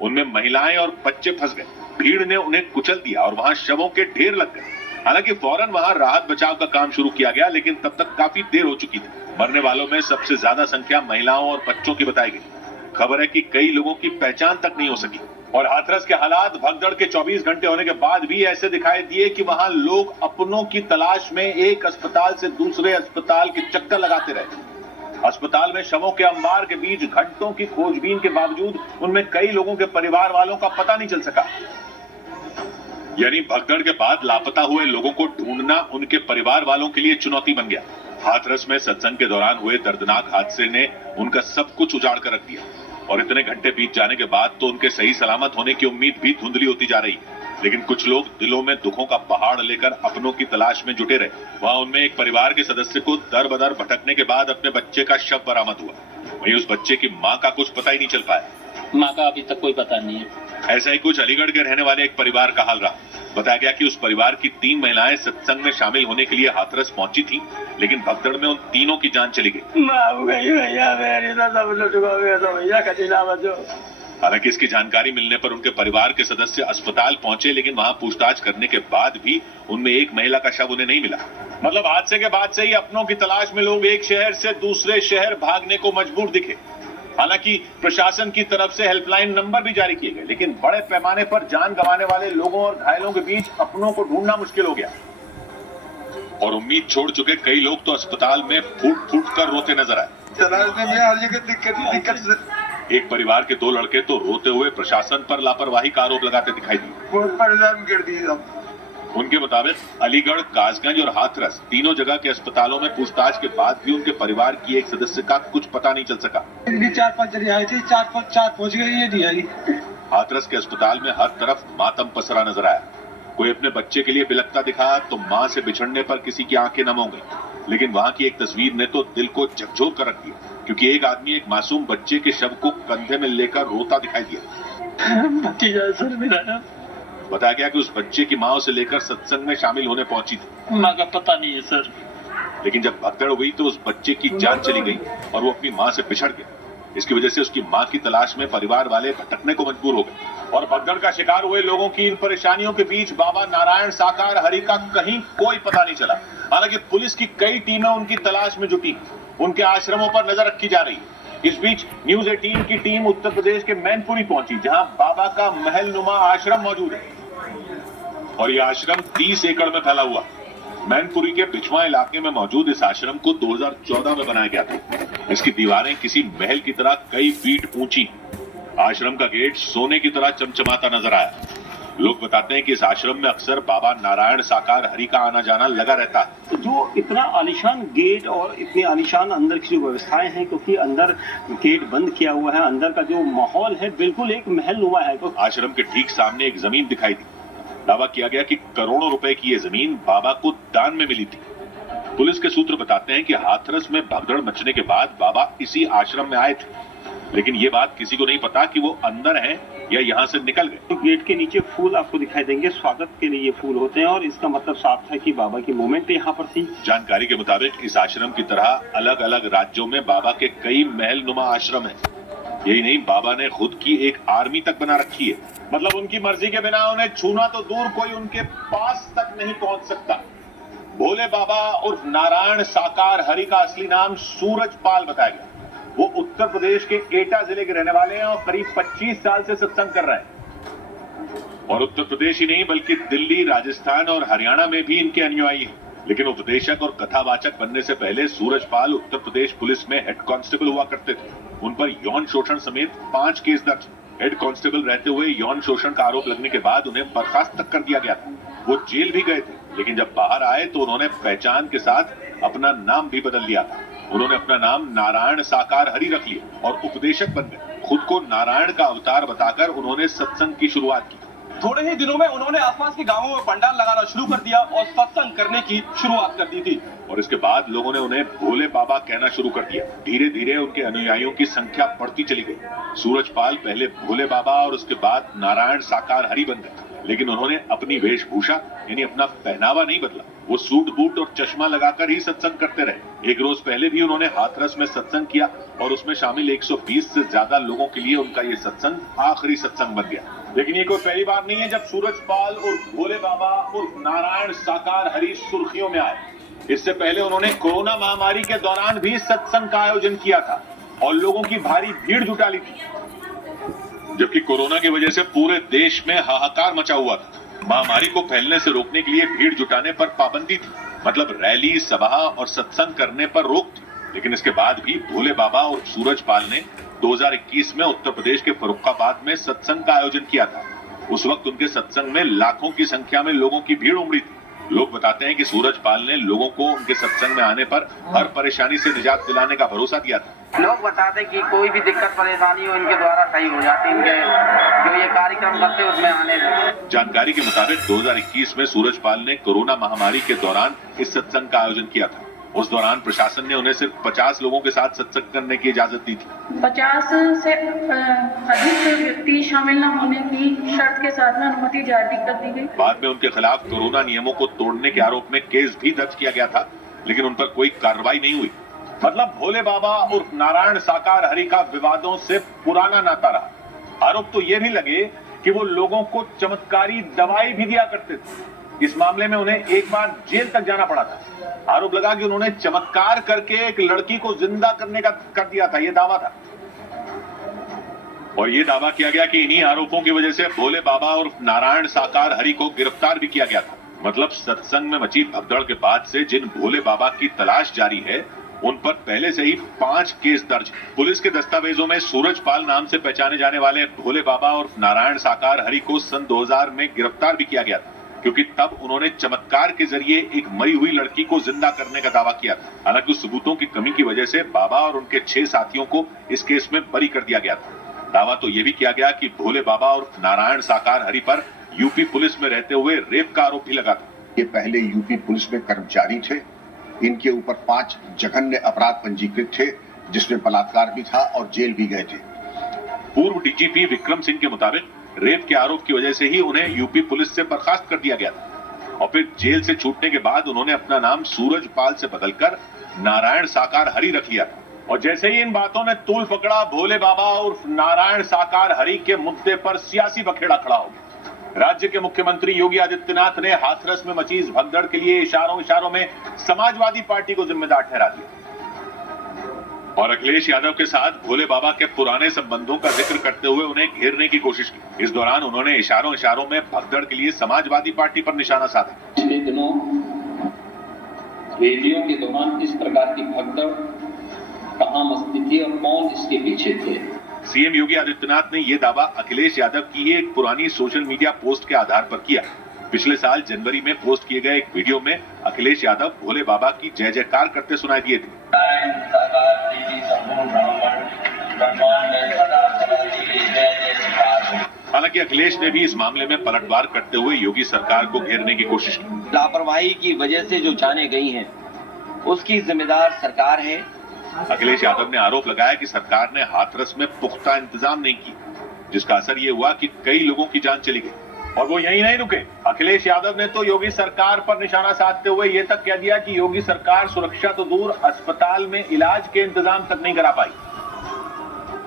उनमें महिलाएं और बच्चे फंस गए। भीड़ ने उन्हें कुचल दिया और वहां शवों के ढेर लग गए। हालांकि फौरन वहां राहत बचाव का काम शुरू किया गया, लेकिन तब तक काफी देर हो चुकी थी। मरने वालों में सबसे ज्यादा संख्या महिलाओं और बच्चों की बताई गई। खबर है कि कई लोगों की पहचान तक नहीं हो सकी। और हाथरस के हालात भगदड़ के 24 घंटे होने के बाद भी ऐसे दिखाई दिए कि वहां लोग अपनों की तलाश में एक अस्पताल से दूसरे अस्पताल के चक्कर लगाते रहे। अस्पताल में शवों के अंबार के बीच घंटों की खोजबीन के बावजूद उनमें कई लोगों के परिवार वालों का पता नहीं चल सका। यानी भगदड़ के बाद लापता हुए लोगों को ढूंढना उनके परिवार वालों के लिए चुनौती बन गया। हाथरस में सत्संग के दौरान हुए दर्दनाक हादसे ने उनका सब कुछ उजाड़ कर रख दिया और इतने घंटे बीत जाने के बाद तो उनके सही सलामत होने की उम्मीद भी धुंधली होती जा रही है। लेकिन कुछ लोग दिलों में दुखों का पहाड़ लेकर अपनों की तलाश में जुटे रहे। वहां उनमें एक परिवार के सदस्य को दर बदर भटकने के बाद अपने बच्चे का शव बरामद हुआ। वहीं उस बच्चे की मां का कुछ पता ही नहीं चल पाया। मां का अभी तक कोई पता नहीं है। ऐसा ही कुछ अलीगढ़ के रहने वाले एक परिवार का हाल रहा। बताया गया कि उस परिवार की 3 महिलाएं सत्संग में शामिल होने के लिए हाथरस पहुंची थी, लेकिन भगदड़ में उन तीनों की जान चली गई। हालांकि इसकी जानकारी मिलने पर उनके परिवार के सदस्य अस्पताल पहुंचे, लेकिन वहां पूछताछ करने के बाद भी उनमें एक महिला का शव उन्हें नहीं मिला। मतलब हादसे के बाद से ही अपनों की तलाश में लोग एक शहर से दूसरे शहर भागने को मजबूर दिखे। हालांकि प्रशासन की तरफ से हेल्पलाइन नंबर भी जारी किए गए, लेकिन बड़े पैमाने पर जान गंवाने वाले लोगों और घायलों के बीच अपनों को ढूंढना मुश्किल हो गया। और उम्मीद छोड़ चुके कई लोग तो अस्पताल में फूट फूट कर रोते नजर आए। हर जगह दिक्कत एक परिवार के 2 लड़के तो रोते हुए प्रशासन पर लापरवाही का आरोप लगाते दिखाई दिए। बहुत परेशान कर दिए। उनके मुताबिक अलीगढ़, कासगंज और हाथरस तीनों जगह के अस्पतालों में पूछताछ के बाद भी उनके परिवार की एक सदस्य का कुछ पता नहीं चल सका। 4-5 जने आए थे, 4 पहुंच गए, ये नहीं आई। हाथरस के अस्पताल में हर तरफ मातम पसरा नजर आया। कोई अपने बच्चे के लिए बिलखता दिखा तो मां से बिछड़ने पर किसी की आंखें नम हो गई। लेकिन वहां की एक तस्वीर ने तो दिल को झकझोर कर रख दिया, क्योंकि एक आदमी एक मासूम बच्चे के शव को कंधे में लेकर रोता दिखाई दिया। सर मेरा बताया गया कि उस बच्चे की मां उसे लेकर सत्संग में शामिल होने पहुंची थी। मां का पता नहीं है सर। लेकिन जब भगदड़ हुई तो उस बच्चे की जान चली गई और वो अपनी मां से बिछड़ गया। इसकी वजह से उसकी मां की तलाश में परिवार वाले भटकने को मजबूर हो गए। और भगदड़ का शिकार हुए लोगों की इन परेशानियों के बीच बाबा नारायण साकार हरि का कहीं कोई पता नहीं चला। हालांकि पुलिस की कई टीमें उनकी तलाश में जुटी, उनके आश्रमों पर नजर रखी जा रही है। इस बीच न्यूज 18 की टीम उत्तर प्रदेश के मैनपुरी पहुंची, जहां बाबा का महलनुमा आश्रम मौजूद है। और यह आश्रम 30 एकड़ में फैला हुआ। मैनपुरी के पिछवा इलाके में मौजूद इस आश्रम को 2014 में बनाया गया था। इसकी दीवारें किसी महल की तरह कई फीट ऊंची। आश्रम का गेट सोने की तरह चमचमाता नजर आया। लोग बताते हैं कि इस आश्रम में अक्सर बाबा नारायण साकार हरि का आना जाना लगा रहता है। जो इतना आलीशान गेट और इतनी आलीशान अंदर की जो व्यवस्थाएं हैं, क्योंकि अंदर गेट बंद किया हुआ है, अंदर का जो माहौल है बिल्कुल एक महलनुमा है। तो आश्रम के ठीक सामने एक जमीन दिखाई दी। दावा किया गया कि करोड़ों रुपए की यह जमीन बाबा को दान में मिली थी। पुलिस के सूत्र बताते हैं कि हाथरस में भगदड़ मचने के बाद बाबा इसी आश्रम में आए थे, लेकिन ये बात किसी को नहीं पता कि वो अंदर हैं या यहाँ से निकल गए। तो गेट के नीचे फूल आपको दिखाई देंगे, स्वागत के लिए ये फूल होते हैं और इसका मतलब साफ है कि बाबा की मूवमेंट यहाँ पर थी। जानकारी के मुताबिक इस आश्रम की तरह अलग अलग राज्यों में बाबा के कई महलनुमा आश्रम हैं। यही नहीं, बाबा ने खुद की एक आर्मी तक बना रखी है। मतलब उनकी मर्जी के बिना उन्हें छूना तो दूर, कोई उनके पास तक नहीं पहुंच सकता। भोले बाबा उर्फ नारायण साकार हरि का असली नाम सूरजपाल बताया गया। वो उत्तर प्रदेश के एटा जिले के रहने वाले हैं और करीब 25 साल से सत्संग कर रहे हैं। और उत्तर प्रदेश ही नहीं बल्कि दिल्ली, राजस्थान और हरियाणा में भी इनके अनुयायी हैं। लेकिन उपदेशक और कथावाचक बनने से पहले सूरजपाल उत्तर प्रदेश पुलिस में हेड कांस्टेबल हुआ करते थे। उन पर यौन शोषण समेत 5 केस दर्ज। हेड कांस्टेबल रहते हुए यौन शोषण का आरोप लगने के बाद उन्हें बर्खास्त तक कर दिया गया था। वो जेल भी गए थे, लेकिन जब बाहर आए तो उन्होंने पहचान के साथ अपना नाम भी बदल लिया था। उन्होंने अपना नाम नारायण साकार हरि रख लिया और उपदेशक बन गए। खुद को नारायण का अवतार बताकर उन्होंने सत्संग की शुरुआत की। थोड़े ही दिनों में उन्होंने आसपास के गांवों में पंडाल लगाना शुरू कर दिया और सत्संग करने की शुरुआत कर दी थी। और इसके बाद लोगों ने उन्हें भोले बाबा कहना शुरू कर दिया। धीरे धीरे उनके अनुयायियों की संख्या बढ़ती चली गई। सूरजपाल पहले भोले बाबा और उसके बाद नारायण साकार हरि बन गए, लेकिन उन्होंने अपनी वेशभूषा यानी अपना पहनावा नहीं बदला। वो सूट बूट और चश्मा लगाकर ही सत्संग करते रहे। एक रोज पहले भी उन्होंने हाथरस में सत्संग किया और उसमें शामिल 120 से ज्यादा लोगों के लिए उनका ये सत्संग आखिरी सत्संग बन गया। लेकिन ये कोई पहली बार नहीं है जब सूरजपाल और भोले बाबा और नारायण साकार हरि सुर्खियों में आए। इससे पहले उन्होंने कोरोना महामारी के दौरान भी सत्संग का आयोजन किया था और लोगों की भारी भीड़ जुटा ली थी, जबकि कोरोना की वजह से पूरे देश में हाहाकार मचा हुआ था। महामारी को फैलने से रोकने के लिए भीड़ जुटाने पर पाबंदी थी, मतलब रैली, सभा और सत्संग करने पर रोक थी। लेकिन इसके बाद भी भोले बाबा और सूरजपाल ने 2021 में उत्तर प्रदेश के फर्रुखाबाद में सत्संग का आयोजन किया था। उस वक्त उनके सत्संग में लाखों की संख्या में लोगों की भीड़ उमड़ी थी। लोग बताते हैं कि सूरजपाल ने लोगों को उनके सत्संग में आने पर हर परेशानी से निजात दिलाने का भरोसा दिया था। लोग बताते कि कोई भी दिक्कत परेशानी हो इनके द्वारा सही हो जाती, इनके जो ये कार्यक्रम करते उसमें आने से। जानकारी के मुताबिक 2021 में सूरजपाल ने कोरोना महामारी के दौरान इस सत्संग का आयोजन किया था। उस दौरान प्रशासन ने उन्हें सिर्फ 50 लोगों के साथ सत्संग करने की इजाजत दी थी। 50 से अधिक व्यक्ति शामिल न होने की शर्त के साथ में अनुमति जारी कर दी गई। बाद में उनके खिलाफ कोरोना नियमों को तोड़ने के आरोप में केस भी दर्ज किया गया था, लेकिन उन पर कोई कार्रवाई नहीं हुई। मतलब भोले बाबा और नारायण साकार हरि का विवादों से पुराना नाता रहा। आरोप तो ये भी लगे कि वो लोगों को चमत्कारी दवाई भी दिया करते थे। इस मामले में उन्हें एक बार जेल तक जाना पड़ा था। आरोप लगा कि उन्होंने चमत्कार करके एक लड़की को जिंदा करने का कर दिया था, ये दावा था। और ये दावा किया गया कि इन्हीं आरोपों की वजह से भोले बाबा और नारायण साकार हरि को गिरफ्तार भी किया गया था। मतलब सत्संग में मची भगदड़ के बाद से जिन भोले बाबा की तलाश जारी है, उन पर पहले से ही 5 केस दर्ज। पुलिस के दस्तावेजों में सूरजपाल नाम से पहचाने जाने वाले भोले बाबा और नारायण साकार हरि को सन 2000 में गिरफ्तार भी किया गया था, क्योंकि तब उन्होंने चमत्कार के जरिए एक मरी हुई लड़की को जिंदा करने का दावा किया था। हालांकि उस सबूतों की कमी की वजह से बाबा और उनके 6 साथियों को इस केस में बरी कर दिया गया था। दावा तो यह भी किया गया कि भोले बाबा और नारायण साकार हरि पर यूपी पुलिस में रहते हुए रेप का आरोप भी लगा था। ये पहले यूपी पुलिस में कर्मचारी थे। इनके ऊपर 5 जघन्य अपराध पंजीकृत थे, जिसमें बलात्कार भी था और जेल भी गए थे। पूर्व डीजीपी विक्रम सिंह के मुताबिक रेप के आरोप की वजह से ही उन्हें यूपी पुलिस से बर्खास्त कर दिया गया था और फिर जेल से छूटने के बाद उन्होंने अपना नाम सूरजपाल से बदलकर नारायण साकार हरि रख लिया था। और जैसे ही इन बातों ने तूल पकड़ा, भोले बाबा और नारायण साकार हरि के मुद्दे पर सियासी बखेड़ा खड़ा हो गया। राज्य के मुख्यमंत्री योगी आदित्यनाथ ने हाथरस में मची इस भगदड़ के लिए इशारों में समाजवादी पार्टी को जिम्मेदार ठहरा दिया और अखिलेश यादव के साथ भोले बाबा के पुराने संबंधों का जिक्र करते हुए उन्हें घेरने की कोशिश की। इस दौरान उन्होंने इशारों में भगदड़ के लिए समाजवादी पार्टी पर निशाना साधा। पिछले दिनों रैलियों के दौरान इस प्रकार की भगदड़ कहां मस्ती थी और कौन इसके पीछे थे? सीएम योगी आदित्यनाथ ने यह दावा अखिलेश यादव की ही एक पुरानी सोशल मीडिया पोस्ट के आधार पर किया। पिछले साल जनवरी में पोस्ट किए गए एक वीडियो में अखिलेश यादव भोले बाबा की जय जयकार करते सुनाई दिए थे। हालांकि अखिलेश ने भी इस मामले में पलटवार करते हुए योगी सरकार को घेरने की कोशिश की। लापरवाही की वजह से जो जाने गई हैं, उसकी जिम्मेदार सरकार है। अखिलेश यादव ने आरोप लगाया कि सरकार ने हाथरस में पुख्ता इंतजाम नहीं किए, जिसका असर ये हुआ कि कई लोगों की जान चली गई। और वो यहीं नहीं रुके। अखिलेश यादव ने तो योगी सरकार पर निशाना साधते हुए ये तक कह दिया कि योगी सरकार सुरक्षा तो दूर, अस्पताल में इलाज के इंतजाम तक नहीं करा पाई,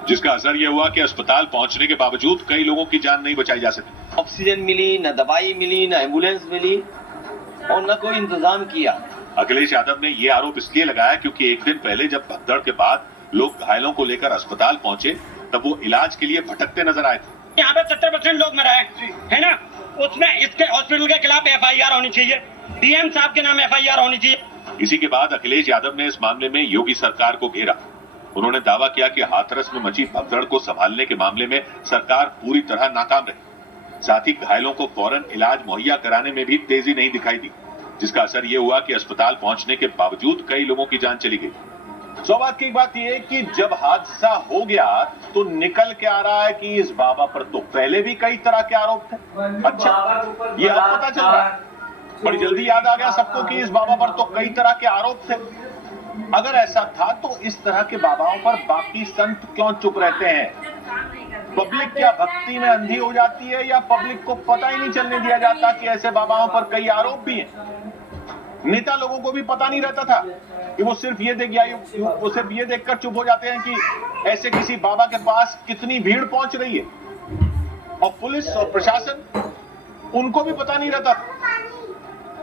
जिसका असर यह हुआ कि अस्पताल पहुंचने के बावजूद कई लोगों की जान नहीं बचाई जा सकी। ऑक्सीजन मिली, न दवाई मिली, न एम्बुलेंस मिली और न कोई इंतजाम किया। अखिलेश यादव ने यह आरोप इसलिए लगाया क्योंकि एक दिन पहले जब भगदड़ के बाद लोग घायलों को लेकर अस्पताल पहुंचे, तब वो इलाज के लिए भटकते नजर आए थे। यहाँ पे 70% लोग मरा है ना, उसमें इसके हॉस्पिटल के खिलाफ FIR होनी चाहिए, DM साहब के नाम FIR होनी चाहिए। इसी के बाद अखिलेश यादव ने इस मामले में योगी सरकार को घेरा। उन्होंने दावा किया कि हाथरस में मची भगदड़ को संभालने के मामले में सरकार पूरी तरह नाकाम रही। साथ ही घायलों को फौरन इलाज मुहैया कराने में भी तेजी नहीं दिखाई दी, जिसका असर ये हुआ कि अस्पताल पहुंचने के बावजूद कई लोगों की जान चली गई। सौभाग्य की बात यह है कि जब हादसा हो गया तो निकल के आ रहा है कि इस बाबा पर तो पहले भी कई तरह के आरोप थे। अच्छा, ये अब पता चल रहा है, बड़ी जल्दी याद आ गया सबको कि इस बाबा पर तो कई तरह के आरोप थे। अगर ऐसा था तो इस तरह के बाबाओं पर बाकी संत क्यों चुप रहते हैं? पब्लिक क्या भक्ति में अंधी हो जाती है या पब्लिक को पता ही नहीं चलने दिया जाता कि ऐसे बाबाओं पर कई आरोप भी हैं? नेता लोगों को भी पता नहीं रहता था कि वो सिर्फ ये देखकर चुप हो जाते हैं कि ऐसे किसी बाबा के पास कितनी भीड़ पहुंच रही है। और पुलिस और प्रशासन, उनको भी पता नहीं रहता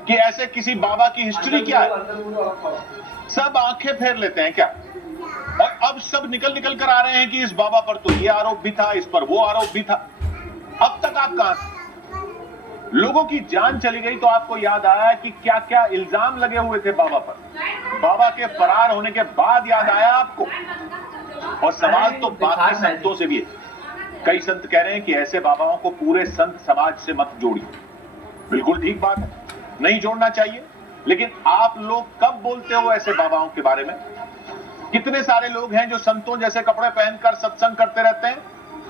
कि ऐसे किसी बाबा की हिस्ट्री क्या है। सब आंखें फेर लेते हैं क्या? और अब सब निकल कर आ रहे हैं कि इस बाबा पर तो ये आरोप भी था, इस पर वो आरोप भी था। अब तक आप कहां थे? लोगों की जान चली गई तो आपको याद आया कि क्या क्या इल्जाम लगे हुए थे बाबा पर। बाबा के फरार होने के बाद याद आया आपको। और सवाल तो बाकी संतों से भी है। कई संत कह रहे हैं कि ऐसे बाबाओं को पूरे संत समाज से मत जोड़िए। बिल्कुल ठीक बात है, नहीं जोड़ना चाहिए। लेकिन आप लोग कब बोलते हो ऐसे बाबाओं के बारे में? कितने सारे लोग हैं जो संतों जैसे कपड़े पहनकर सत्संग करते रहते हैं।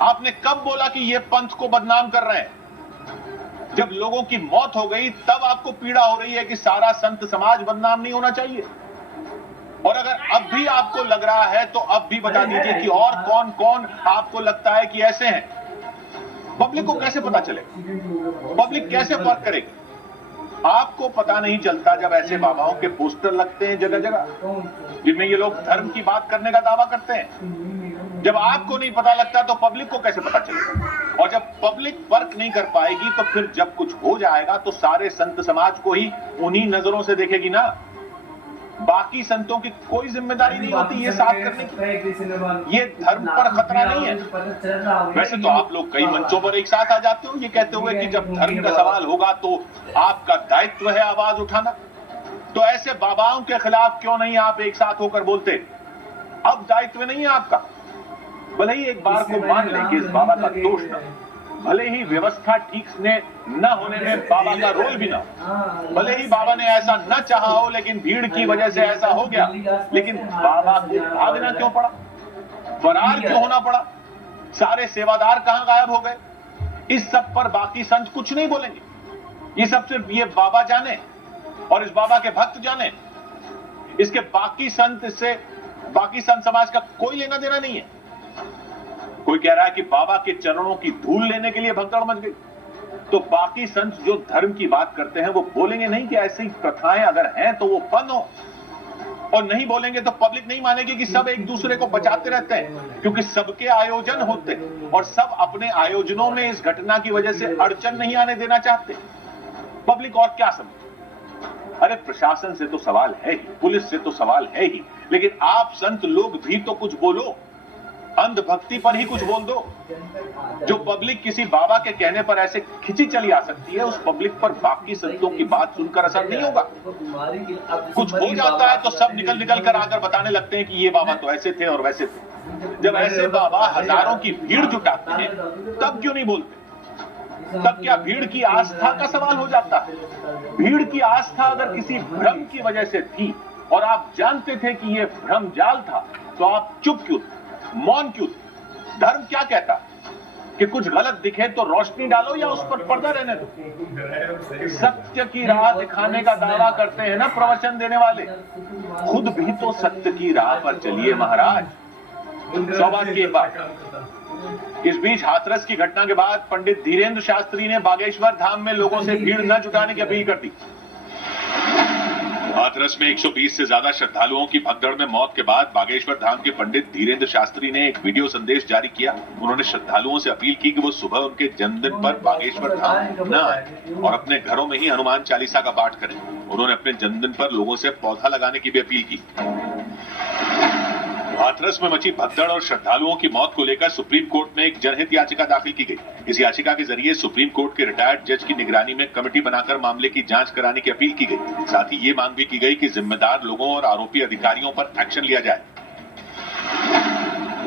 आपने कब बोला कि ये पंथ को बदनाम कर रहे हैं? जब लोगों की मौत हो गई तब आपको पीड़ा हो रही है कि सारा संत समाज बदनाम नहीं होना चाहिए। और अगर अब भी आपको लग रहा है तो अब भी बता दीजिए कि और कौन कौन आपको लगता है कि ऐसे हैं। पब्लिक को कैसे पता चले? पब्लिक कैसे फर्क करेगी? आपको पता नहीं चलता जब ऐसे बाबाओं के पोस्टर लगते हैं जगह जगह, जिनमें ये लोग धर्म की बात करने का दावा करते हैं। जब आपको नहीं पता लगता तो पब्लिक को कैसे पता चलेगा? और जब पब्लिक फर्क नहीं कर पाएगी तो फिर जब कुछ हो जाएगा तो सारे संत समाज को ही उन्हीं नजरों से देखेगी ना। बाकी संतों की कोई जिम्मेदारी नहीं होती ये साफ करने की। ये धर्म पर खतरा नहीं है। वैसे तो आप लोग कई मंचों पर एक साथ आ जाते हो ये कहते हुए कि जब धर्म का सवाल होगा तो आपका दायित्व है आवाज उठाना। तो ऐसे बाबाओं के खिलाफ क्यों नहीं आप एक साथ होकर बोलते? अब दायित्व नहीं है आपका। भले ही एक बार को मान लें कि इस बाबा का दोष न, भले ही व्यवस्था ठीक से न होने में बाबा का रोल भी ना, भले ही बाबा ने ऐसा न चाहा हो लेकिन भीड़ की वजह से ऐसा हो गया, लेकिन बाबा को भागना क्यों पड़ा? फरार क्यों होना पड़ा? सारे सेवादार कहां गायब हो गए? इस सब पर बाकी संत कुछ नहीं बोलेंगे। ये सब सिर्फ ये बाबा जाने और इस बाबा के भक्त जाने। इसके बाकी संत समाज का कोई लेना देना नहीं है। कोई कह रहा है कि बाबा के चरणों की धूल लेने के लिए भगदड़ मच गई, तो बाकी संत जो धर्म की बात करते हैं वो बोलेंगे नहीं कि ऐसी प्रथाएं अगर हैं तो वो बंद हो, और नहीं बोलेंगे तो पब्लिक नहीं मानेगी कि सब एक दूसरे को बचाते रहते हैं, क्योंकि सबके आयोजन होते और सब अपने आयोजनों में इस घटना की वजह से अड़चन नहीं आने देना चाहते। पब्लिक और क्या समझे? अरे प्रशासन से तो सवाल है ही, पुलिस से तो सवाल है ही, लेकिन आप संत लोग भी तो कुछ बोलो। अंधभक्ति पर ही कुछ बोल दो। जो पब्लिक किसी बाबा के कहने पर ऐसे खिंची चली आ सकती है, उस पब्लिक पर बाकी संतों की बात सुनकर असर नहीं होगा। कुछ हो जाता है तो सब निकल कर आकर बताने लगते हैं कि ये बाबा तो ऐसे थे और वैसे थे। जब ऐसे बाबा हजारों की भीड़ जुटाते हैं तब क्यों नहीं बोलते? तब क्या भीड़ की आस्था का सवाल हो जाता है? भीड़ की आस्था अगर किसी भ्रम की वजह से थी और आप जानते थे कि यह भ्रम जाल था, तो आप चुप क्यों थे? मौन क्यों थे? धर्म क्या कहता कि कुछ गलत दिखे तो रोशनी डालो या उस पर पर्दा रहने दो? सत्य की राह दिखाने का दावा करते हैं ना प्रवचन देने वाले, खुद भी तो सत्य की राह पर चलिए महाराज। सौभाग्य की बात, इस बीच हाथरस की घटना के बाद पंडित धीरेन्द्र शास्त्री ने बागेश्वर धाम में लोगों से भीड़ न जुटाने की अपील कर दी। हाथरस में 120 से ज्यादा श्रद्धालुओं की भगदड़ में मौत के बाद बागेश्वर धाम के पंडित धीरेन्द्र शास्त्री ने एक वीडियो संदेश जारी किया। उन्होंने श्रद्धालुओं से अपील की कि वो सुबह उनके जन्मदिन पर बागेश्वर धाम न आए और अपने घरों में ही हनुमान चालीसा का पाठ करें। उन्होंने अपने जन्मदिन पर लोगों से पौधा लगाने की भी अपील की। हाथरस में मची भगदड़ और श्रद्धालुओं की मौत को लेकर सुप्रीम कोर्ट में एक जनहित याचिका दाखिल की गई। इस याचिका के जरिए सुप्रीम कोर्ट के रिटायर्ड जज की निगरानी में कमेटी बनाकर मामले की जांच कराने की अपील की गई। साथ ही ये मांग भी की गई कि जिम्मेदार लोगों और आरोपी अधिकारियों पर एक्शन लिया जाए।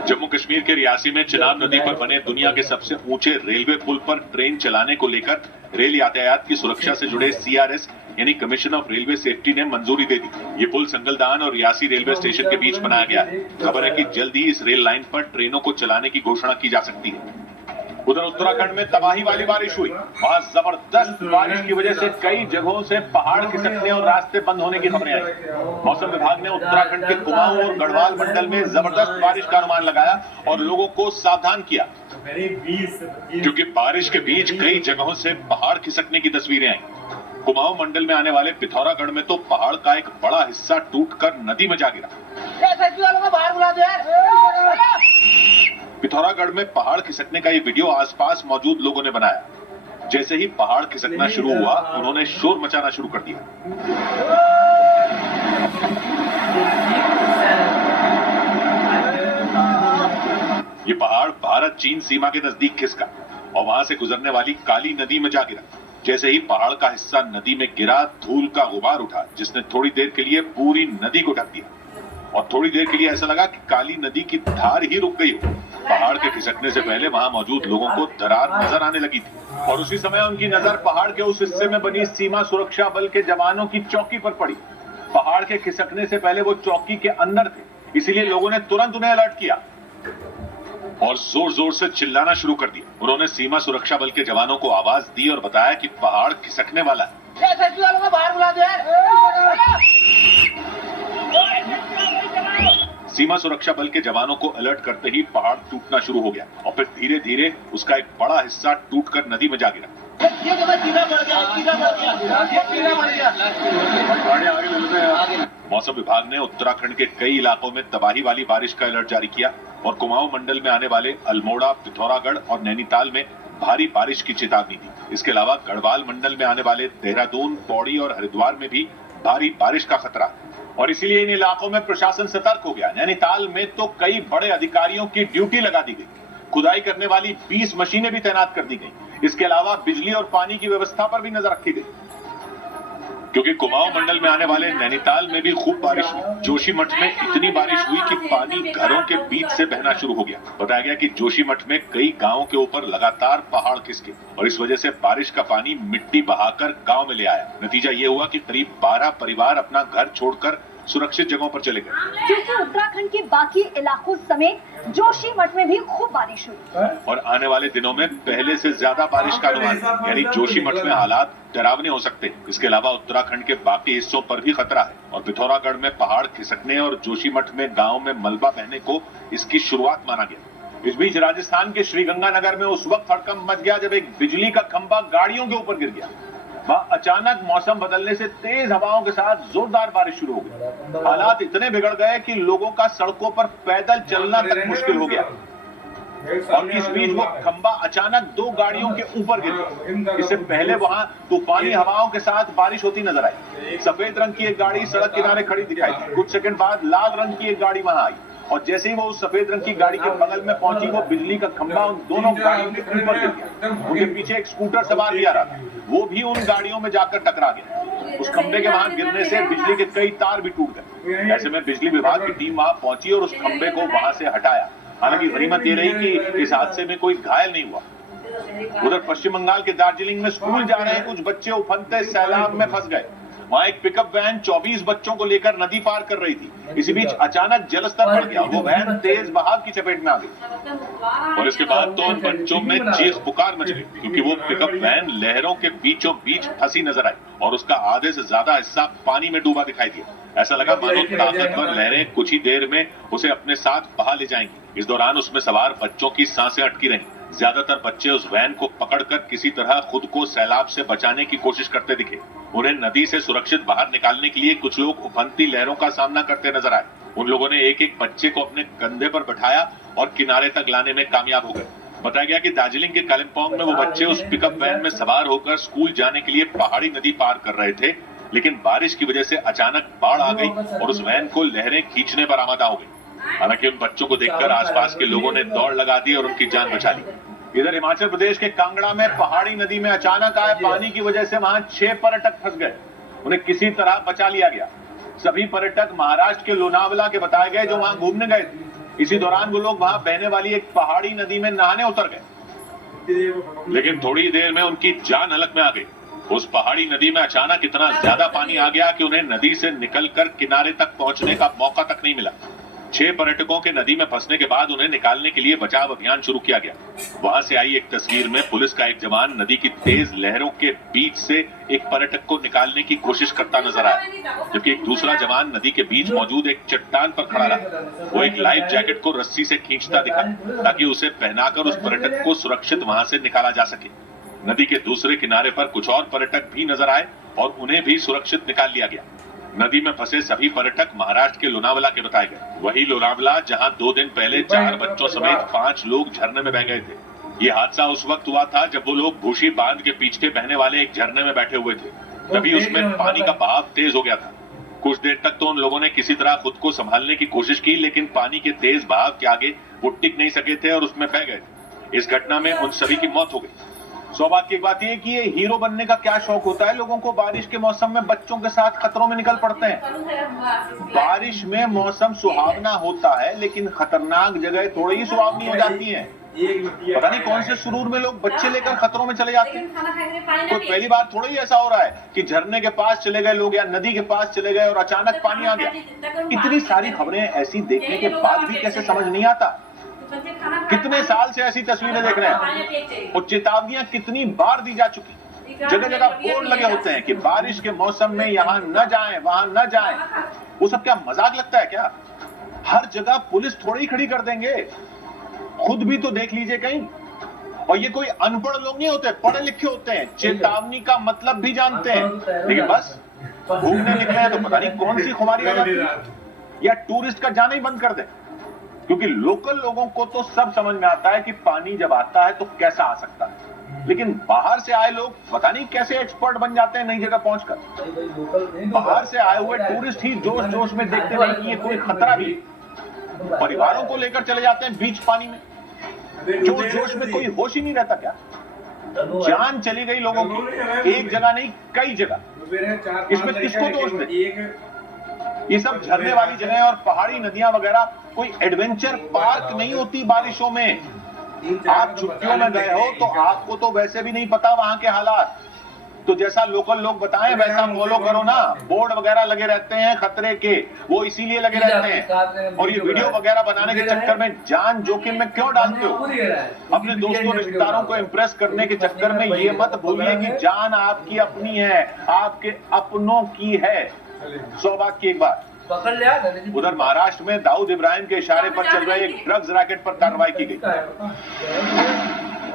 जम्मू कश्मीर के रियासी में चिनाब नदी पर बने दुनिया के सबसे ऊंचे रेलवे पुल पर ट्रेन चलाने को लेकर रेल यातायात की सुरक्षा से जुड़े CRS यानी कमीशन ऑफ रेलवे सेफ्टी ने मंजूरी दे दी। ये पुल संगलदान और रियासी रेलवे स्टेशन के बीच बनाया गया है। खबर है कि जल्द ही इस रेल लाइन पर ट्रेनों को चलाने की घोषणा की जा सकती है। उधर उत्तराखंड में तबाही वाली बारिश हुई। वहां जबरदस्त बारिश की वजह से कई जगहों से पहाड़ खिसकने और रास्ते बंद होने की खबरें आई। मौसम विभाग ने उत्तराखंड के कुमाऊं और गढ़वाल मंडल में जबरदस्त बारिश का अनुमान लगाया और लोगों को सावधान किया, क्योंकि बारिश के बीच कई जगहों से पहाड़ खिसकने की तस्वीरें आई। कुमाऊं मंडल में आने वाले पिथौरागढ़ में तो पहाड़ का एक बड़ा हिस्सा टूटकर नदी में जा गिरा। पिथौरागढ़ में पहाड़ खिसकने का ये वीडियो आसपास मौजूद लोगों ने बनाया। जैसे ही पहाड़ खिसकना शुरू हुआ, उन्होंने शोर मचाना शुरू कर दिया। ये पहाड़ भारत चीन सीमा के नजदीक खिसका और वहां से गुजरने वाली काली नदी में जा गिरा। जैसे ही पहाड़ का हिस्सा नदी में गिरा, धूल का गुबार उठा, जिसने थोड़ी देर के लिए पूरी नदी को ढक दिया और थोड़ी देर के लिए ऐसा लगा कि काली नदी की धार ही रुक गई हो। पहाड़ के खिसकने से पहले वहां मौजूद लोगों को दरार नजर आने लगी थी और उसी समय उनकी नजर पहाड़ के उस हिस्से में बनी सीमा सुरक्षा बल के जवानों की चौकी पर पड़ी। पहाड़ के खिसकने से पहले वो चौकी के अंदर थे, इसीलिए लोगों ने तुरंत उन्हें अलर्ट किया और जोर जोर से चिल्लाना शुरू कर दिया। उन्होंने सीमा सुरक्षा बल के जवानों को आवाज दी और बताया कि पहाड़ खिसकने वाला है। सीमा सुरक्षा बल के जवानों को अलर्ट करते ही पहाड़ टूटना शुरू हो गया और फिर धीरे धीरे उसका एक बड़ा हिस्सा टूटकर नदी में जा गिरा। मौसम विभाग ने उत्तराखंड के कई इलाकों में तबाही वाली बारिश का अलर्ट जारी किया और कुमाऊं मंडल में आने वाले अल्मोड़ा, पिथौरागढ़ और नैनीताल में भारी बारिश की चेतावनी दी। इसके अलावा गढ़वाल मंडल में आने वाले देहरादून, पौड़ी और हरिद्वार में भी भारी बारिश का खतरा है और इसीलिए इन इलाकों में प्रशासन सतर्क हो गया। नैनीताल में तो कई बड़े अधिकारियों की ड्यूटी लगा दी गई। खुदाई करने वाली 20 मशीनें भी तैनात कर दी गई। इसके अलावा बिजली और पानी की व्यवस्था पर भी नजर रखी गई, क्योंकि कुमाऊं मंडल में आने वाले नैनीताल में भी खूब बारिश हुई। जोशीमठ में इतनी बारिश हुई कि पानी घरों के बीच से बहना शुरू हो गया। बताया गया कि जोशीमठ में कई गांवों के ऊपर लगातार पहाड़ खिसके और इस वजह से बारिश का पानी मिट्टी बहाकर गांव में ले आया। नतीजा ये हुआ कि करीब 12 परिवार अपना घर छोड़कर सुरक्षित जगहों पर चले गए। क्योंकि उत्तराखंड के बाकी इलाकों समेत जोशीमठ में भी खूब बारिश हुई और आने वाले दिनों में पहले से ज्यादा बारिश का अनुमान है, यानी जोशीमठ में हालात डरावने हो सकते हैं। इसके अलावा उत्तराखंड के बाकी हिस्सों पर भी खतरा है और पिथौरागढ़ में पहाड़ खिसकने और जोशीमठ में गांव में मलबा बहने को इसकी शुरुआत माना गया। इस बीच राजस्थान के श्रीगंगानगर में उस वक्त हड़कंप मच गया जब एक बिजली का खंभा गाड़ियों के ऊपर गिर गया। वहां अचानक मौसम बदलने से तेज हवाओं के साथ जोरदार बारिश शुरू हो गई। हालात इतने बिगड़ गए कि लोगों का सड़कों पर पैदल चलना तक मुश्किल हो गया और इस बीच वो खंभा अचानक 2 गाड़ियों के ऊपर गिर गया। इससे पहले वहां तूफानी हवाओं के साथ बारिश होती नजर आई। सफेद रंग की एक गाड़ी सड़क किनारे खड़ी दिखाई दी। कुछ सेकंड बाद लाल रंग की एक गाड़ी वहां आई और जैसे ही वो उस सफेद रंग की गाड़ी के बगल में पहुंची, वो बिजली का खंभा उन दोनों गाड़ियों के ऊपर गिर गया। उनके पीछे एक स्कूटर सवार भी आ रहा था, वो भी उन गाड़ियों में जाकर टकरा गया। उस खंभे के वहां गिरने से बिजली के कई तार भी टूट गए। ऐसे में बिजली विभाग की टीम वहां पहुंची और उस खंभे को वहां से हटाया। हालांकि गनीमत ये रही कि इस हादसे में कोई घायल नहीं हुआ। उधर पश्चिम बंगाल के दार्जिलिंग में स्कूल जा रहे कुछ बच्चे उफनते सैलाब में फंस गए। वहां एक पिकअप वैन 24 बच्चों को लेकर नदी पार कर रही थी। इसी बीच अचानक जलस्तर बढ़ गया, वो वैन तेज बहाव की चपेट में आ गई और इसके बाद तो उन बच्चों में चीख पुकार मच गई, क्योंकि वो पिकअप वैन लहरों के बीचों बीच फंसी नजर आई और उसका आधे से ज्यादा हिस्सा पानी में डूबा दिखाई दिया। ऐसा लगा मानो ताकतवर लहरें कुछ ही देर में उसे अपने साथ बहा ले जाएंगी। इस दौरान उसमें सवार बच्चों की सांसें अटकी रहीं। ज्यादातर बच्चे उस वैन को पकड़कर किसी तरह खुद को सैलाब से बचाने की कोशिश करते दिखे। उन्हें नदी से सुरक्षित बाहर निकालने के लिए कुछ लोग उफनती लहरों का सामना करते नजर आए। उन लोगों ने एक एक बच्चे को अपने कंधे पर बैठाया और किनारे तक लाने में कामयाब हो गए। बताया गया कि दार्जिलिंग के कालिम्पोंग में वो बच्चे उस पिकअप वैन में सवार होकर स्कूल जाने के लिए पहाड़ी नदी पार कर रहे थे, लेकिन बारिश की वजह से अचानक बाढ़ आ गई और उस वैन को लहरें खींचने पर आमादा हो गई। हालांकि उन बच्चों को देखकर आसपास के लोगों ने दौड़ लगा दी और उनकी जान बचा ली। इधर हिमाचल प्रदेश के कांगड़ा में पहाड़ी नदी में अचानक आए पानी की वजह से वहां 6 पर्यटक फंस गए। उन्हें किसी तरह बचा लिया गया। सभी पर्यटक महाराष्ट्र के लोनावला के बताए गए, जो वहां घूमने गए थे। इसी दौरान वो लोग वहां बहने वाली एक पहाड़ी नदी में नहाने उतर गए, लेकिन थोड़ी देर में उनकी जान हलक में आ गई। उस पहाड़ी नदी में अचानक इतना ज्यादा पानी आ गया कि उन्हें नदी से निकलकर किनारे तक पहुंचने का मौका तक नहीं मिला। 6 पर्यटकों के नदी में फंसने के बाद उन्हें निकालने के लिए बचाव अभियान शुरू किया गया। वहां से आई एक तस्वीर में पुलिस का एक जवान नदी की तेज लहरों के बीच से एक पर्यटक को निकालने की कोशिश करता नजर आया, जबकि एक दूसरा जवान नदी के बीच मौजूद एक चट्टान पर खड़ा रहा। वो एक लाइफ जैकेट को रस्सी से खींचता दिखा ताकि उसे पहनाकर उस पर्यटक को सुरक्षित वहां से निकाला जा सके। नदी के दूसरे किनारे पर कुछ और पर्यटक भी नजर आए और उन्हें भी सुरक्षित निकाल लिया गया। नदी में फंसे सभी पर्यटक महाराष्ट्र के लोनावला के बताए गए। वही लोनावला जहां 2 दिन पहले 4 बच्चों समेत 5 लोग झरने में बह गए थे। ये हादसा उस वक्त हुआ था जब वो लोग भूशी बांध के पीछे बहने वाले एक झरने में बैठे हुए थे। तभी उसमें पानी का बहाव तेज हो गया था। कुछ देर तक तो उन लोगों ने किसी तरह खुद को संभालने की कोशिश की, लेकिन पानी के तेज बहाव के आगे वो टिक नहीं सके थे और उसमें बह गए थे। इस घटना में उन सभी की मौत हो गई। सौभाग्य की बात यह कि ये हीरो बनने का क्या शौक होता है लोगों को। बारिश के मौसम में बच्चों के साथ खतरों में निकल पड़ते हैं। बारिश में मौसम सुहावना होता है, लेकिन खतरनाक जगह थोड़ी ही सुहावनी हो जाती है। पता नहीं कौन से सुरूर में लोग बच्चे लेकर खतरों में चले जाते हैं। कोई पहली बार थोड़ा ही ऐसा हो रहा है कि झरने के पास चले गए लोग या नदी के पास चले गए और अचानक पानी आ गया। इतनी सारी खबरें ऐसी देखने के बाद भी कैसे समझ नहीं आता। कितने साल से ऐसी तस्वीरें देख रहे हैं और चेतावनियां कितनी बार दी जा चुकी। जगह जगह बोर्ड लगे होते हैं कि बारिश के मौसम में यहाँ न जाएं, वहां न जाएं। वो सब क्या मजाक लगता है क्या? हर जगह पुलिस थोड़ी ही खड़ी कर देंगे। खुद भी तो देख लीजिए कहीं। और ये कोई अनपढ़ लोग नहीं होते, पढ़े लिखे होते हैं, चेतावनी का मतलब भी जानते हैं। लेकिन बस घूमने निकले हैं तो पता नहीं कौन सी खुमारी हो जाती है, या टूरिस्ट का जाना ही बंद कर दे। क्योंकि लोकल लोगों को तो सब समझ में आता है कि पानी जब आता है तो कैसा आ सकता है, लेकिन बाहर से आए लोग पता नहीं कैसे एक्सपर्ट बन जाते हैं नई जगह पहुंचकर। बाहर से आए हुए टूरिस्ट ही जोश जोश में देखते नहीं कि ये कोई खतरा भी। परिवारों को लेकर चले जाते हैं बीच पानी में। जोश जोश में कोई होश ही नहीं रहता क्या? जान चली गई लोगों की, एक जगह नहीं कई जगह। इसमें किसको दोष दे? ये सब झरने वाली जगह और पहाड़ी नदियां वगैरह कोई एडवेंचर पार्क नहीं होती बारिशों में। आप छुट्टियों में गए हो तो आपको तो वैसे भी नहीं पता वहां के हालात। तो जैसा लोकल लोग बताएं वैसा फॉलो करो ना। बोर्ड वगैरह लगे रहते हैं खतरे के, वो इसीलिए लगे रहते हैं। और ये वीडियो वगैरह बनाने के चक्कर में जान जोखिम में क्यों डालते हो? अपने दोस्तों रिश्तेदारों को इम्प्रेस करने के चक्कर में ये मत भूलिए कि जान आपकी अपनी है, आपके अपनों की है। सौभाग्य की एक बात, उधर महाराष्ट्र में दाऊद इब्राहिम के इशारे पर चल रहे एक ड्रग्स रैकेट पर कार्रवाई की गई।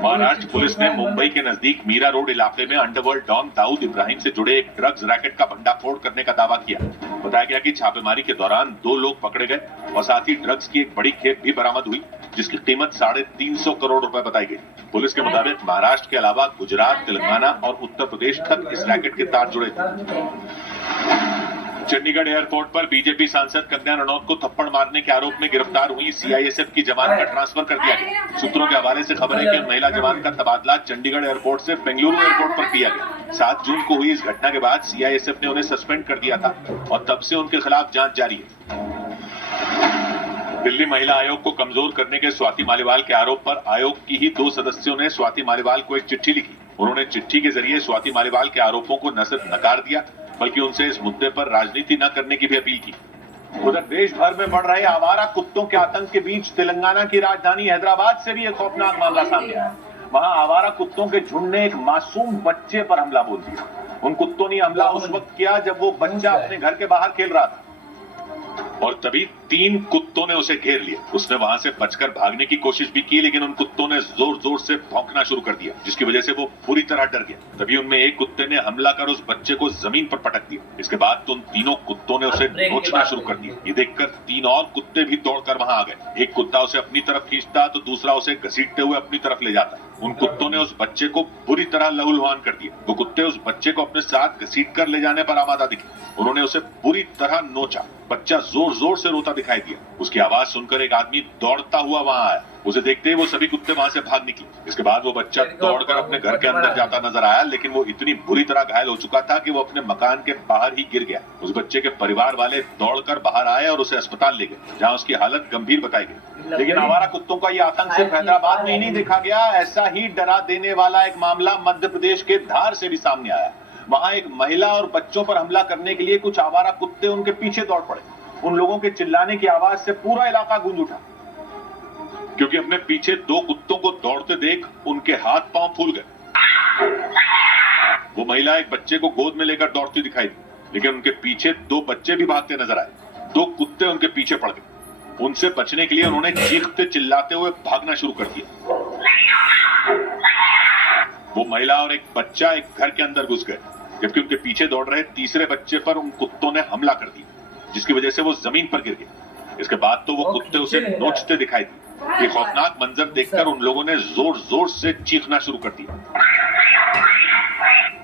महाराष्ट्र पुलिस ने मुंबई के नजदीक मीरा रोड इलाके में अंडरवर्ल्ड डॉन दाऊद इब्राहिम से जुड़े एक ड्रग्स रैकेट का भंडाफोड़ करने का दावा किया। बताया गया कि छापेमारी के दौरान 2 लोग पकड़े गए और साथ ही ड्रग्स की एक बड़ी खेप भी बरामद हुई, जिसकी कीमत 350 करोड़ रुपए बताई गई। पुलिस के मुताबिक महाराष्ट्र के अलावा गुजरात, तेलंगाना और उत्तर प्रदेश तक इस रैकेट के तार जुड़े थे। चंडीगढ़ एयरपोर्ट पर बीजेपी सांसद कंगना रनौत को थप्पड़ मारने के आरोप में गिरफ्तार हुई सीआईएसएफ की जवान का ट्रांसफर कर दिया गया। सूत्रों के हवाले से खबर है कि महिला जवान का तबादला चंडीगढ़ एयरपोर्ट से बेंगलुरु एयरपोर्ट पर किया गया। 7 जून को हुई इस घटना के बाद सीआईएसएफ ने उन्हें सस्पेंड कर दिया था और तब से उनके खिलाफ जांच जारी है। दिल्ली महिला आयोग को कमजोर करने के स्वाति मालीवाल के आरोप पर आयोग की ही 2 सदस्यों ने स्वाति मालीवाल को एक चिट्ठी लिखी। उन्होंने चिट्ठी के जरिए स्वाति मालीवाल के आरोपों को न सिर्फ नकार दिया बल्कि उनसे इस मुद्दे पर राजनीति न करने की भी अपील की। उधर देश भर में बढ़ रहे आवारा कुत्तों के आतंक के बीच तेलंगाना की राजधानी हैदराबाद से भी एक खौफनाक मामला सामने आया। वहां आवारा कुत्तों के झुंड ने एक मासूम बच्चे पर हमला बोल दिया। उन कुत्तों ने हमला उस वक्त किया जब वो बच्चा अपने घर के बाहर खेल रहा था और तभी 3 कुत्तों ने उसे घेर लिया। उसने वहां से बचकर भागने की कोशिश भी की, लेकिन उन कुत्तों ने जोर जोर से भौंकना शुरू कर दिया, जिसकी वजह से वो पूरी तरह डर गया। तभी उनमें एक कुत्ते ने हमला कर उस बच्चे को जमीन पर पटक दिया। इसके बाद तो उन तीनों कुत्तों ने उसे नोचना शुरू कर दिया। ये देखकर 3 और कुत्ते भी दौड़कर वहां आ गए। एक कुत्ता उसे अपनी तरफ खींचता तो दूसरा उसे घसीटते हुए अपनी तरफ ले जाता। उन कुत्तों ने उस बच्चे को बुरी तरह लहूलुहान कर दिया। वो कुत्ते उस बच्चे को अपने साथ घसीट कर ले जाने पर आमादा दिखे। उन्होंने उसे बुरी तरह नोचा। बच्चा जोर जोर से रोता दिखाई दिया। उसकी आवाज सुनकर एक आदमी दौड़ता हुआ वहां आया। उसे देखते ही वो सभी कुत्ते वहां से भाग निकले। इसके बाद वो बच्चा दौड़कर अपने घर के अंदर जाता नजर आया, लेकिन वो इतनी बुरी तरह घायल हो चुका था कि वो अपने मकान के बाहर ही गिर गया। उस बच्चे के परिवार वाले दौड़कर बाहर आए और उसे अस्पताल ले गए, जहां उसकी हालत गंभीर बताई गई। लेकिन आवारा कुत्तों का ये आतंक सिर्फ हैदराबाद में ही नहीं देखा गया। ऐसा ही डरा देने वाला एक मामला मध्य प्रदेश के धार से भी सामने आया। वहां एक महिला और बच्चों पर हमला करने के लिए कुछ आवारा कुत्ते उनके पीछे दौड़ पड़े। उन लोगों के चिल्लाने की आवाज से पूरा इलाका गूंज उठा, क्योंकि अपने पीछे 2 कुत्तों को दौड़ते देख उनके हाथ पांव फूल गए। वो महिला एक बच्चे को गोद में लेकर दौड़ती दिखाई दी, लेकिन उनके पीछे 2 बच्चे भी भागते नजर आए। 2 कुत्ते उनके पीछे पड़ गए। उनसे बचने के लिए उन्होंने चीखते चिल्लाते हुए भागना शुरू कर दिया। वो महिला और एक बच्चा एक घर के अंदर घुस गए, जबकि उनके पीछे दौड़ रहे तीसरे बच्चे पर उन कुत्तों ने हमला कर दिया, जिसकी वजह से वो जमीन पर गिर गए। इसके बाद तो वो कुत्ते उसे नोचते दिखाई दिए। ये खौफनाक मंजर देखकर उन लोगों ने जोर जोर से चीखना शुरू कर दिया।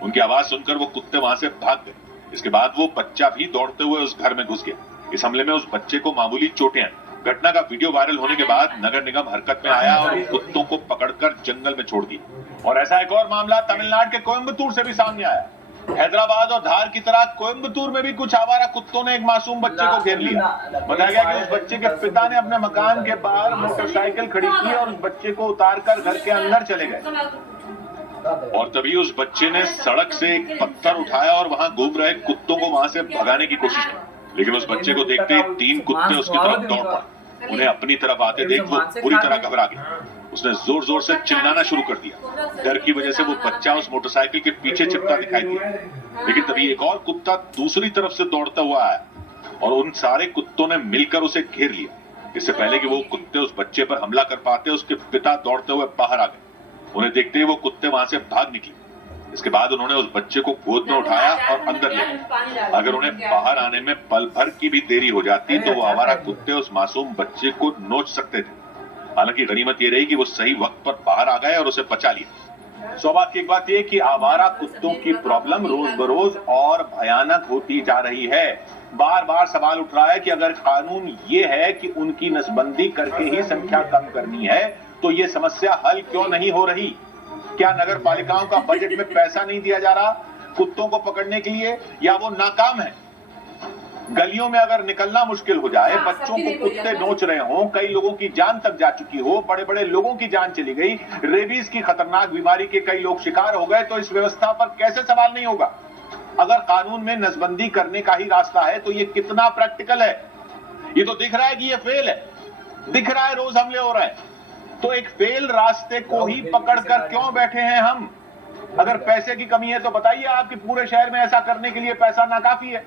उनकी आवाज सुनकर वो कुत्ते वहां से भाग गए। इसके बाद वो बच्चा भी दौड़ते हुए उस घर में घुस गया। इस हमले में उस बच्चे को मामूली चोटें आई। घटना का वीडियो वायरल होने के बाद नगर निगम हरकत में आया और उन कुत्तों को पकड़कर जंगल में छोड़ दिया। और ऐसा एक और मामला तमिलनाडु के कोयम्बतूर से भी सामने आया। हैदराबाद और धार की तरह कोयम्बतूर में भी कुछ आवारा कुत्तों ने एक मासूम बच्चे को घेर लिया। बताया गया कि उस बच्चे के पिता ने अपने मकान के बाहर मोटरसाइकिल खड़ी की और उस बच्चे को उतारकर घर के अंदर चले गए। और तभी उस बच्चे ने सड़क से एक पत्थर उठाया और वहां घूम रहे कुत्तों को वहां से भगाने की कोशिश की, लेकिन उस बच्चे को देखते ही 3 कुत्ते उसकी तरफ दौड़ पड़े। उन्हें अपनी तरफ आते देख वो पूरी तरह घबरा गया। उसने जोर जोर से चिल्लाना शुरू कर दिया। डर की वजह से वो बच्चा उस मोटरसाइकिल के पीछे चिपका दिखाई दिया, लेकिन तभी एक और कुत्ता दूसरी तरफ से दौड़ता हुआ आया और उन सारे कुत्तों ने मिलकर उसे घेर लिया। इससे पहले कि वो कुत्ते उस बच्चे पर हमला कर पाते, उसके पिता दौड़ते हुए बाहर आ गए। उन्हें देखते ही वो कुत्ते वहां से भाग निकले। इसके बाद उन्होंने उस बच्चे को गोद में उठाया और अंदर ले गए। अगर उन्हें बाहर आने में पल भर की भी देरी हो जाती तो वो आवारा कुत्ते उस मासूम बच्चे को नोच सकते थे। हालांकि गनीमत ये रही कि वो सही वक्त पर बाहर आ गए और उसे बचा लिया। सौभाग्य की एक बात यह कि आवारा कुत्तों की प्रॉब्लम रोज बरोज और भयानक होती जा रही है। बार बार सवाल उठ रहा है कि अगर कानून ये है कि उनकी नसबंदी करके ही संख्या कम करनी है तो ये समस्या हल क्यों नहीं हो रही? क्या नगर पालिकाओं का बजट में पैसा नहीं दिया जा रहा कुत्तों को पकड़ने के लिए, या वो नाकाम है? गलियों में अगर निकलना मुश्किल हो जाए, बच्चों को कुत्ते नोच रहे हों, कई लोगों की जान तक जा चुकी हो, बड़े बड़े लोगों की जान चली गई, रेबीज की खतरनाक बीमारी के कई लोग शिकार हो गए, तो इस व्यवस्था पर कैसे सवाल नहीं होगा? अगर कानून में नसबंदी करने का ही रास्ता है तो ये कितना प्रैक्टिकल है? ये तो दिख रहा है कि ये फेल है, दिख रहा है रोज हमले हो रहे हैं। तो एक फेल रास्ते को ही पकड़कर क्यों बैठे हैं हम? अगर पैसे की कमी है तो बताइए आपके पूरे शहर में ऐसा करने के लिए पैसा नाकाफी है।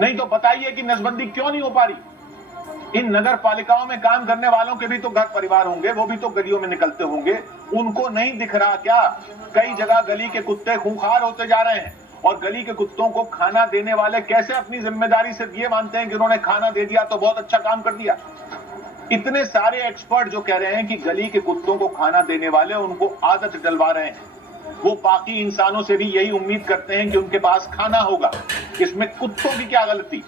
नहीं तो बताइए कि नसबंदी क्यों नहीं हो पा रही। इन नगर पालिकाओं में काम करने वालों के भी तो घर परिवार होंगे, वो भी तो गलियों में निकलते होंगे, उनको नहीं दिख रहा क्या? कई जगह गली के कुत्ते खूंखार होते जा रहे हैं और गली के कुत्तों को खाना देने वाले कैसे अपनी जिम्मेदारी से ये मानते हैं कि उन्होंने खाना दे दिया तो बहुत अच्छा काम कर दिया। इतने सारे एक्सपर्ट जो कह रहे हैं कि गली के कुत्तों को खाना देने वाले उनको आदत डलवा रहे हैं, वो बाकी इंसानों से भी यही उम्मीद करते हैं कि उनके पास खाना होगा। इसमें कुत्तों की क्या गलती?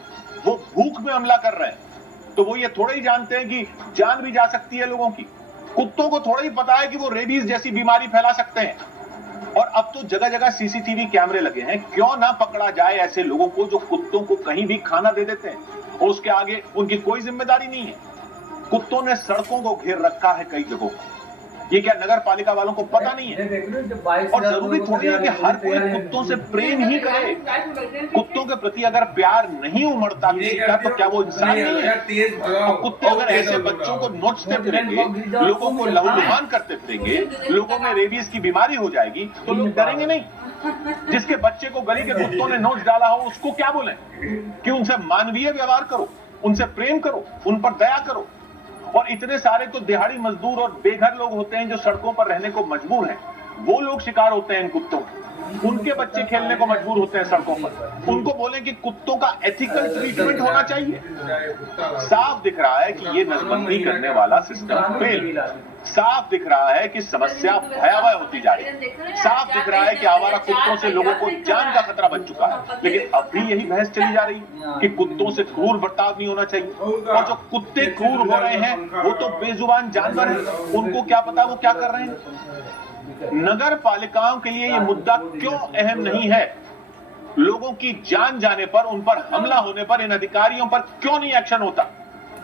वो भूख में हमला कर रहे हैं तो वो ये थोड़ा ही जानते हैं कि जान भी जा सकती है लोगों की। कुत्तों को थोड़ा ही पता है कि वो रेबीज जैसी बीमारी फैला सकते हैं। और अब तो जगह जगह सीसीटीवी कैमरे लगे हैं, क्यों ना पकड़ा जाए ऐसे लोगों को जो कुत्तों को कहीं भी खाना दे देते हैं और उसके आगे उनकी कोई जिम्मेदारी नहीं है। कुत्तों ने सड़कों को घेर रखा है कई जगहों। ये क्या नगर पालिका वालों को पता नहीं है? और जरूरी थोड़ी है कि हर कोई कुत्तों से प्रेम ही करे। कुत्तों के प्रति अगर प्यार नहीं उमड़ता किसी का तो क्या वो इंसान नहीं है? और कुत्ते अगर ऐसे बच्चों को नोचते फिरेंगे, लोगों को लहूलुहान करते फिरेंगे, लोगों में रेबीज की बीमारी हो जाएगी तो लोग डरेंगे नहीं? जिसके बच्चे को गली के कुत्तों ने नोच डाला हो उसको क्या बोले कि उनसे मानवीय व्यवहार करो, उनसे प्रेम करो, उन पर दया करो। और इतने सारे तो दिहाड़ी मजदूर और बेघर लोग होते हैं जो सड़कों पर रहने को मजबूर हैं। वो लोग शिकार होते हैं इन कुत्तों के, उनके बच्चे खेलने को मजबूर होते हैं सड़कों पर। उनको बोले कि कुत्तों का एथिकल ट्रीटमेंट होना चाहिए। साफ दिख रहा है कि ये नसबंदी करने वाला सिस्टम फेल। साफ दिख रहा है कि समस्या भयावह होती जा रही है। साफ दिख रहा है कि आवारा कुत्तों से लोगों को जान का खतरा बन चुका है। लेकिन अब भी यही बहस चली जा रही है कि कुत्तों से क्रूर बर्ताव नहीं होना चाहिए। और जो कुत्ते क्रूर हो रहे हैं वो तो बेजुबान जानवर हैं, उनको क्या पता वो क्या कर रहे हैं। नगर पालिकाओं के लिए ये मुद्दा क्यों अहम नहीं है? लोगों की जान जाने पर, उन पर हमला होने पर इन अधिकारियों पर क्यों नहीं एक्शन होता?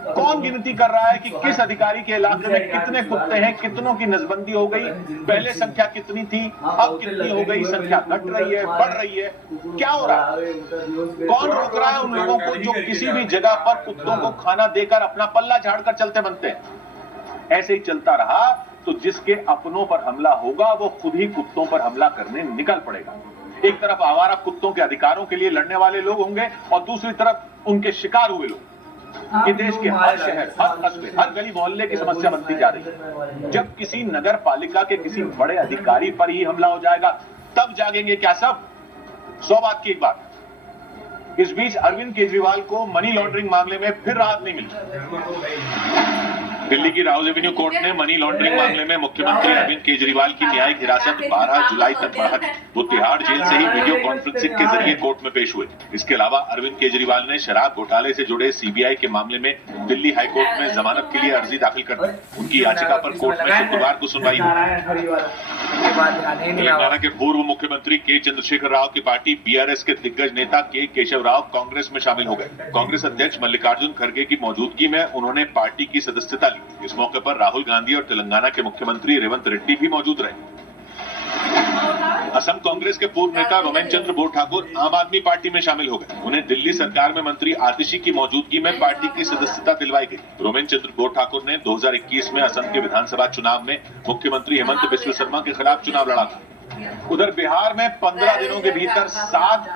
कौन गिनती कर रहा है कि किस अधिकारी के इलाके में कितने कुत्ते हैं, कितनों की नसबंदी हो गई, पहले संख्या कितनी थी, अब कितनी हो गई, संख्या घट रही है, बढ़ रही है, क्या हो रहा है? कौन रोक रहा है उन लोगों को जो किसी भी जगह पर कुत्तों को खाना देकर अपना पल्ला झाड़कर चलते बनते हैं? ऐसे ही चलता रहा तो जिसके अपनों पर हमला होगा वो खुद ही कुत्तों पर हमला करने निकल पड़ेगा। एक तरफ आवारा कुत्तों के अधिकारों के लिए लड़ने वाले लोग होंगे और दूसरी तरफ उनके शिकार हुए लोग। कि देश के हर शहर, हर कस्बे, हर गली मोहल्ले की समस्या बनती जा रही है। जब किसी नगर पालिका के किसी बड़े अधिकारी पर ही हमला हो जाएगा तब जागेंगे क्या सब? 100 बात की एक बात। इस बीच अरविंद केजरीवाल को मनी लॉन्ड्रिंग मामले में फिर राहत नहीं मिली। दिल्ली की राउज एवेन्यू कोर्ट ने मनी लॉन्ड्रिंग मामले में मुख्यमंत्री अरविंद केजरीवाल की न्यायिक हिरासत 12 जुलाई तक बढ़ा दी। वो तिहाड़ जेल से ही वीडियो कॉन्फ्रेंसिंग के जरिए कोर्ट में पेश हुए। इसके अलावा अरविंद केजरीवाल ने शराब घोटाले से जुड़े सीबीआई के मामले में दिल्ली हाईकोर्ट में जमानत के लिए अर्जी दाखिल कर दी। उनकी याचिका पर कोर्ट में शुक्रवार को सुनवाई हुई। तेलंगाना के पूर्व मुख्यमंत्री के चंद्रशेखर राव की पार्टी बीआरएस के दिग्गज नेता के केशव राव कांग्रेस में शामिल हो गए। कांग्रेस अध्यक्ष मल्लिकार्जुन खड़गे की मौजूदगी में उन्होंने पार्टी की सदस्यता ली। इस मौके पर राहुल गांधी और तेलंगाना के मुख्यमंत्री रेवंत रेड्डी भी मौजूद रहे। असम कांग्रेस के पूर्व नेता रोमेन चंद्र बोर ठाकुर आम आदमी पार्टी में शामिल हो गए। उन्हें दिल्ली सरकार में मंत्री आतिशी की मौजूदगी में पार्टी की सदस्यता दिलवाई गई। रोमेन चंद्र बोर ठाकुर ने 2021 में असम के विधानसभा चुनाव में मुख्यमंत्री हेमंत बिस्वा शर्मा के खिलाफ चुनाव लड़ा था। उधर बिहार में 15 दिनों के भीतर 7